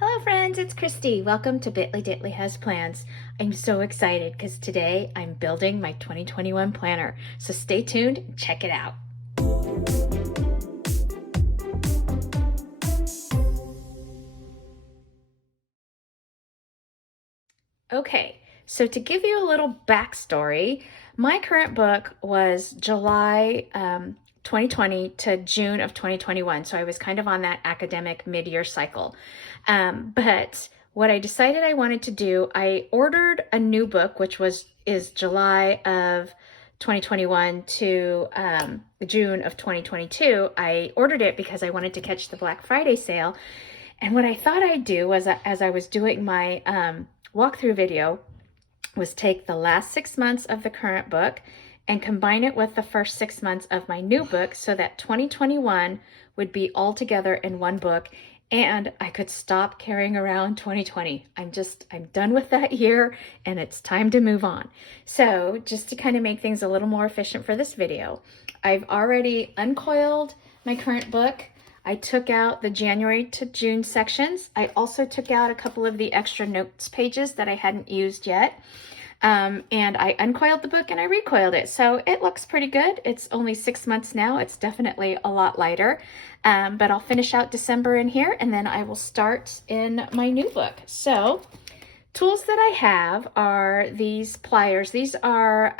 Hello friends, it's Christy. Welcome to Bitly Ditly Has Plans. I'm so excited because today I'm building my 2021 planner. So stay tuned and check it out. Okay, so to give you a little backstory, my current book was July 2020 to June of 2021. So I was kind of on that academic mid-year cycle. But what I decided I wanted to do, I ordered a new book, which is July of 2021 to June of 2022. I ordered it because I wanted to catch the Black Friday sale. And what I thought I'd do was, as I was doing my walkthrough video, was take the last 6 months of the current book and combine it with the first 6 months of my new book so that 2021 would be all together in one book and I could stop carrying around 2020. I'm done with that year and it's time to move on. So just to kind of make things a little more efficient for this video, I've already uncoiled my current book. I took out the January to June sections. I also took out a couple of the extra notes pages that I hadn't used yet. And I uncoiled the book and I recoiled it. So it looks pretty good. It's only 6 months now. It's definitely a lot lighter. But I'll finish out December in here and then I will start in my new book. So tools that I have are these pliers. These are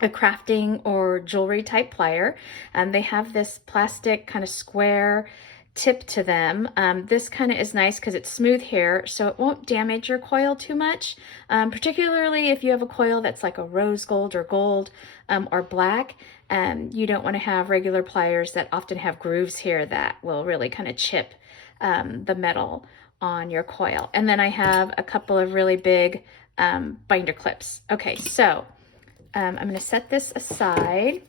a crafting or jewelry type plier. They have this plastic kind of square tip to them. This kind of is nice because it's smooth here, so it won't damage your coil too much, particularly if you have a coil that's like a rose gold or black. You don't want to have regular pliers that often have grooves here that will really kind of chip the metal on your coil. And then I have a couple of really big binder clips. Okay, so I'm going to set this aside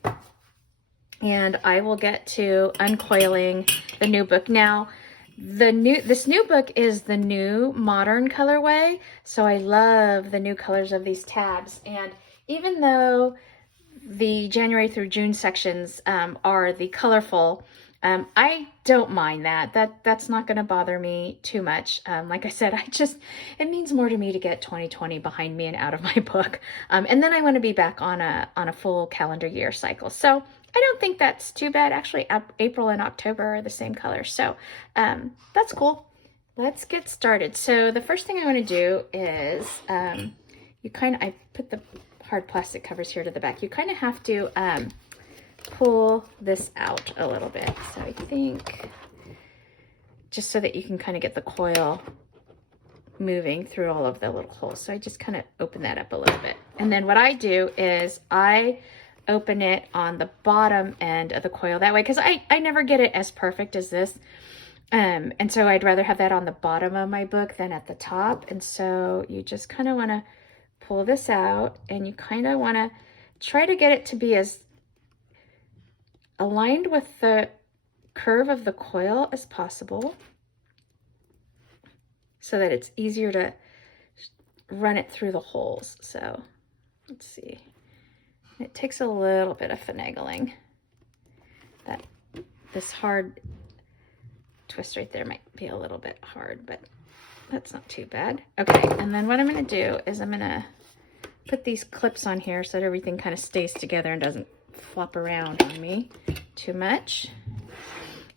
and I will get to uncoiling the new book. Now, this new book is the new modern colorway, so I love the new colors of these tabs. And even though the January through June sections are the colorful, I don't mind that. That's not going to bother me too much. Like I said, it means more to me to get 2020 behind me and out of my book. And then I want to be back on a full calendar year cycle. So I don't think that's too bad. Actually, April and October are the same color. So that's cool. Let's get started. So the first thing I want to do is I put the hard plastic covers here to the back. You kind of have to pull this out a little bit. So I think just so that you can kind of get the coil moving through all of the little holes. So I just kind of open that up a little bit. And then what I do is I open it on the bottom end of the coil that way, because I never get it as perfect as this. And so I'd rather have that on the bottom of my book than at the top. And so you just kind of want to pull this out and you kind of want to try to get it to be as aligned with the curve of the coil as possible so that it's easier to run it through the holes. So let's see. It takes a little bit of finagling. This hard twist right there might be a little bit hard, but that's not too bad. Okay, and then what I'm going to do is I'm going to put these clips on here so that everything kind of stays together and doesn't flop around on me too much.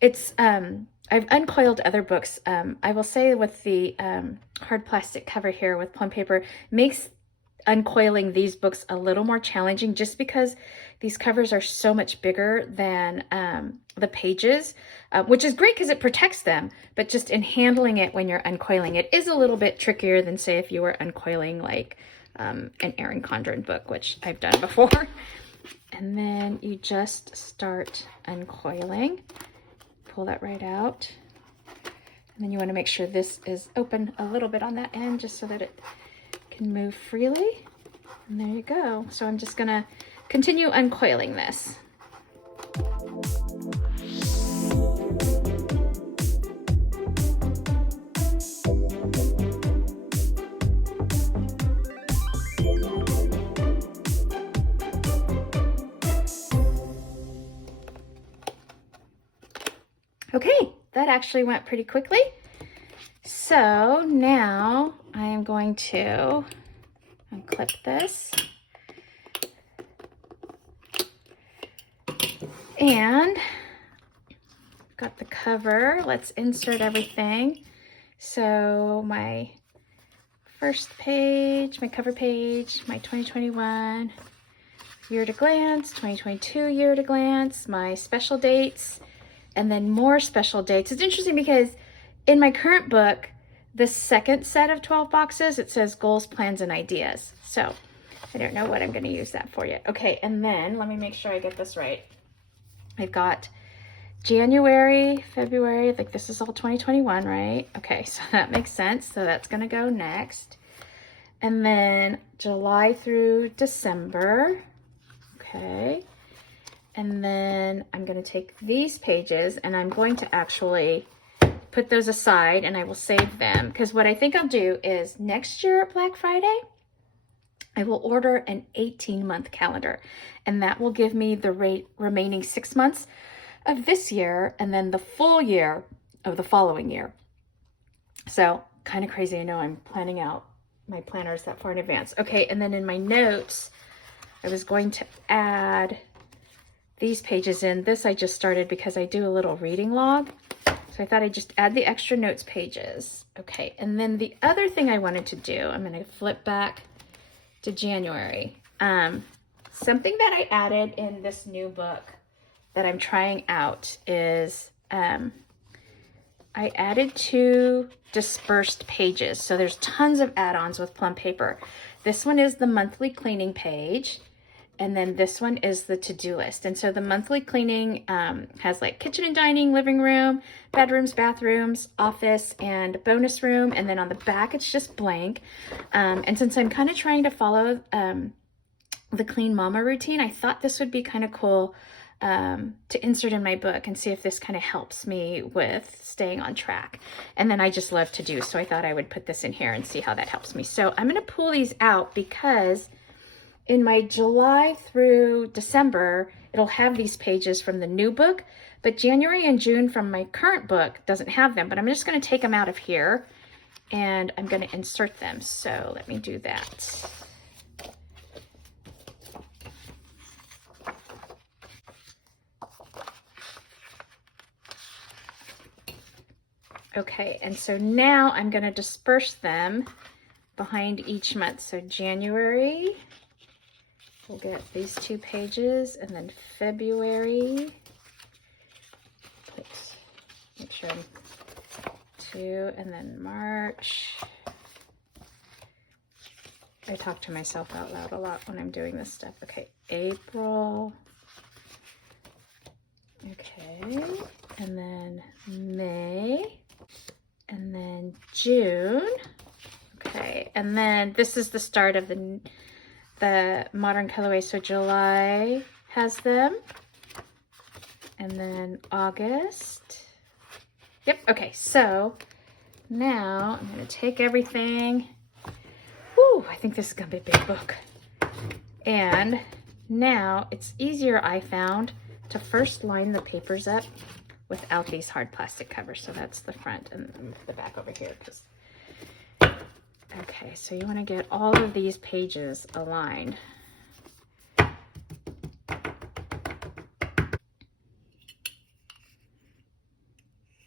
It's I've uncoiled other books. I will say with the hard plastic cover here with Plum paper makes uncoiling these books a little more challenging just because these covers are so much bigger than the pages, which is great because it protects them, but just in handling it when you're uncoiling it is a little bit trickier than say if you were uncoiling like an Erin Condren book, which I've done before. And then you just start uncoiling, pull that right out. And then you want to make sure this is open a little bit on that end just so that it can move freely. And there you go. So I'm just gonna continue uncoiling this. Okay, that actually went pretty quickly. So now I am going to unclip this. And got the cover. Let's insert everything. So my first page, my cover page, my 2021 year at a glance, 2022 year at a glance, my special dates, and then more special dates. It's interesting because in my current book, the second set of 12 boxes, it says goals, plans, and ideas. So I don't know what I'm going to use that for yet. Okay, and then let me make sure I get this right. I've got January, February, like this is all 2021, right? Okay, so that makes sense. So that's going to go next. And then July through December. Okay. And then I'm going to take these pages and I'm going to actually put those aside and I will save them, because what I think I'll do is next year at Black Friday, I will order an 18-month calendar, and that will give me the remaining 6 months of this year and then the full year of the following year. So kind of crazy. I know I'm planning out my planners that far in advance. Okay, and then in my notes, I was going to add these pages in. This I just started because I do a little reading log. So I thought I'd just add the extra notes pages. Okay, and then the other thing I wanted to do, I'm going to flip back to January. Something that I added in this new book that I'm trying out is I added 2 dispersed pages. So there's tons of add-ons with Plum paper. This one is the monthly cleaning page, and then this one is the to-do list. And so the monthly cleaning has like kitchen and dining, living room, bedrooms, bathrooms, office, and bonus room. And then on the back, it's just blank. And since I'm kind of trying to follow the Clean Mama routine, I thought this would be kind of cool to insert in my book and see if this kind of helps me with staying on track. And then I just love to do, so I thought I would put this in here and see how that helps me. So I'm going to pull these out because in my July through December, it'll have these pages from the new book, but January and June from my current book doesn't have them. But I'm just going to take them out of here and I'm going to insert them. So let me do that. Okay, and so now I'm going to disperse them behind each month. So January, we'll get these 2 pages, and then February, let's make sure I'm 2, and then March. I talk to myself out loud a lot when I'm doing this stuff. Okay, April. Okay, and then May, and then June. Okay, and then this is the start of the modern colorway. So July has them, and then August. Yep. Okay, so now I'm going to take everything. Woo, I think this is going to be a big book. And now it's easier, I found, to first line the papers up without these hard plastic covers. So that's the front and the back over here. Okay, so you want to get all of these pages aligned.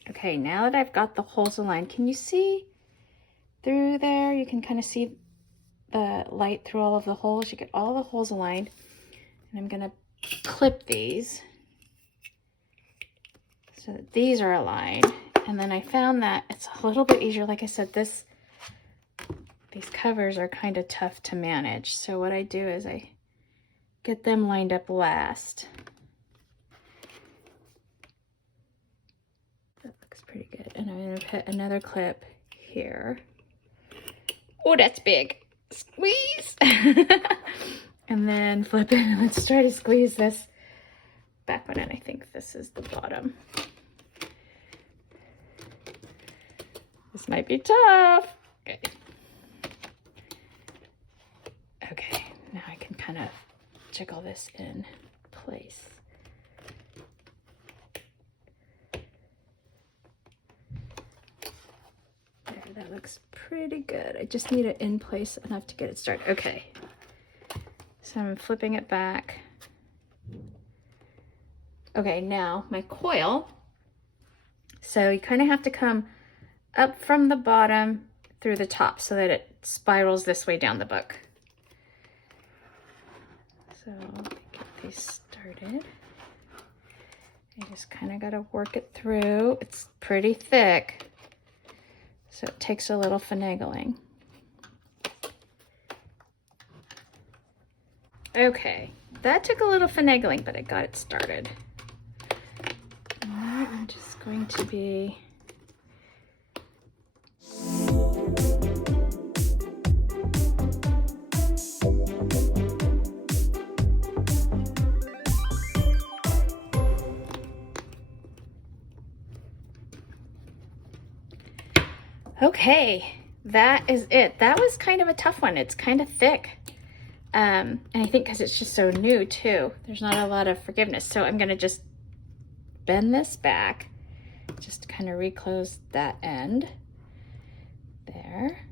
Okay, now that I've got the holes aligned, can you see through there? You can kind of see the light through all of the holes. You get all the holes aligned. And I'm going to clip these so that these are aligned. And then I found that it's a little bit easier. Like I said, these covers are kind of tough to manage. So what I do is I get them lined up last. That looks pretty good. And I'm going to put another clip here. Oh, that's big. Squeeze. And then flip it. And let's try to squeeze this back one in. I think this is the bottom. This might be tough. Okay. Okay, now I can kind of jiggle this in place. looks pretty good. I just need it in place enough to get it started. Okay, so I'm flipping it back. Okay, now my coil. So you kind of have to come up from the bottom through the top so that it spirals this way down the book. So get these started. I just kind of got to work it through. It's pretty thick, so it takes a little finagling. Okay, that took a little finagling, but I got it started. Now I'm just going to be okay, that is it. That was kind of a tough one. It's kind of thick. And I think because it's just so new too, there's not a lot of forgiveness. So I'm gonna just bend this back, just kind of reclose that end. There.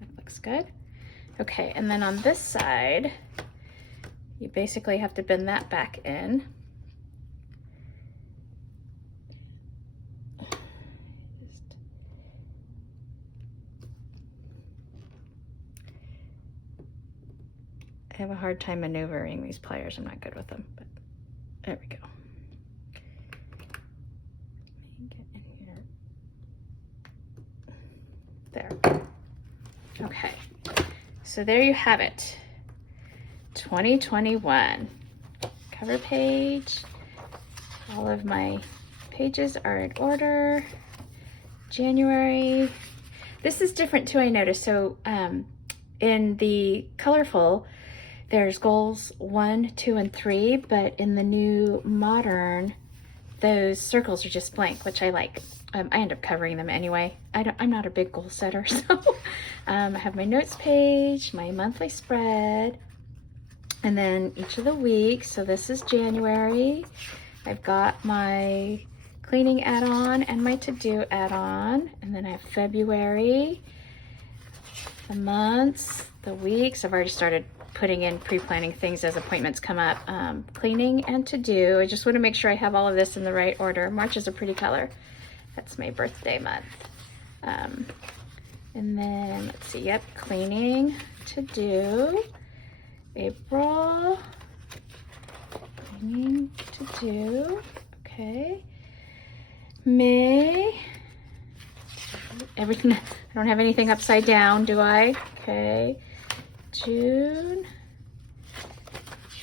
That looks good. Okay, and then on this side, you basically have to bend that back in. I have a hard time maneuvering these pliers. I'm not good with them, but there we go. Get in here. There. Okay, so there you have it. 2021 cover page. All of my pages are in order. January. This is different too, I noticed. So in the colorful, there's goals 1, 2, and 3, but in the new modern, those circles are just blank, which I like. I end up covering them anyway. I'm not a big goal setter, so I have my notes page, my monthly spread, and then each of the weeks. So this is January. I've got my cleaning add-on and my to-do add-on, and then I have February, the months, the weeks. I've already started putting in pre-planning things as appointments come up. Cleaning and to-do. I just want to make sure I have all of this in the right order. March is a pretty color. That's my birthday month. And then, let's see, yep, cleaning, to-do. April, cleaning, to-do, okay. May, everything, I don't have anything upside down, do I? Okay. June,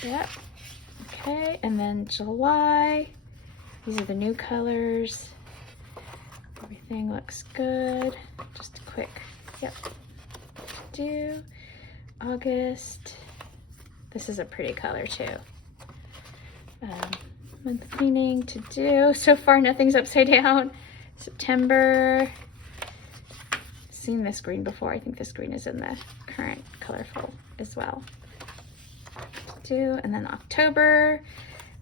yep, okay, and then July, these are the new colors. Everything looks good. Just a quick, yep, do. August, this is a pretty color too. Month cleaning, to do. So far nothing's upside down. September, seen this green before. I think this green is in the current colorful as well. To do, and then October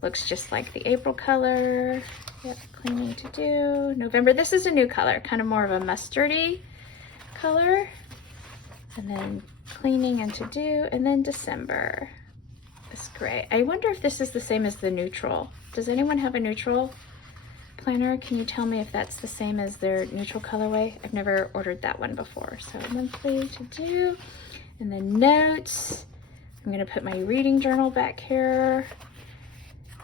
looks just like the April color. Yep, cleaning, to do. November, this is a new color, kind of more of a mustardy color. And then cleaning and to do, and then December, this gray. I wonder if this is the same as the neutral. Does anyone have a neutral planner? Can you tell me if that's the same as their neutral colorway? I've never ordered that one before. So monthly, to do, and then notes. I'm gonna put my reading journal back here.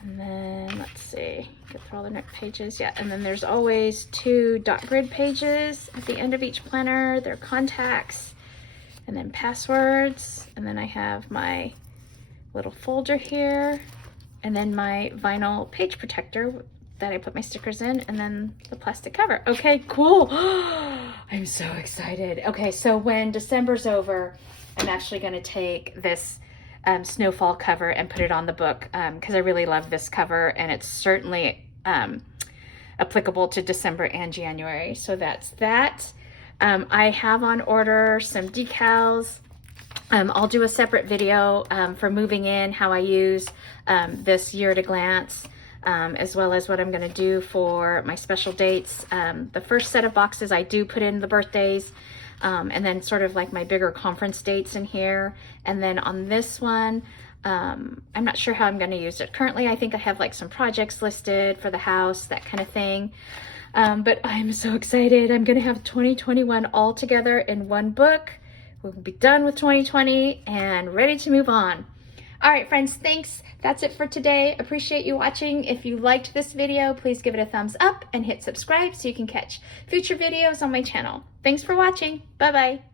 And then let's see, get through all the note pages. Yeah, and then there's always 2 dot grid pages at the end of each planner. They're contacts, and then passwords. And then I have my little folder here, and then my vinyl page protector that I put my stickers in, and then the plastic cover. Okay, cool. I'm so excited. Okay, so when December's over, I'm actually gonna take this snowfall cover and put it on the book because I really love this cover, and it's certainly applicable to December and January. So that's that. I have on order some decals. I'll do a separate video for moving in, how I use this year at a glance. as well as what I'm going to do for my special dates. The first set of boxes I do put in the birthdays, and then sort of like my bigger conference dates in here. And then on this one, I'm not sure how I'm going to use it. Currently, I think I have like some projects listed for the house, that kind of thing. But I'm so excited. I'm going to have 2021 all together in one book. We'll be done with 2020 and ready to move on. All right, friends, thanks. That's it for today. Appreciate you watching. If you liked this video, please give it a thumbs up and hit subscribe so you can catch future videos on my channel. Thanks for watching. Bye-bye.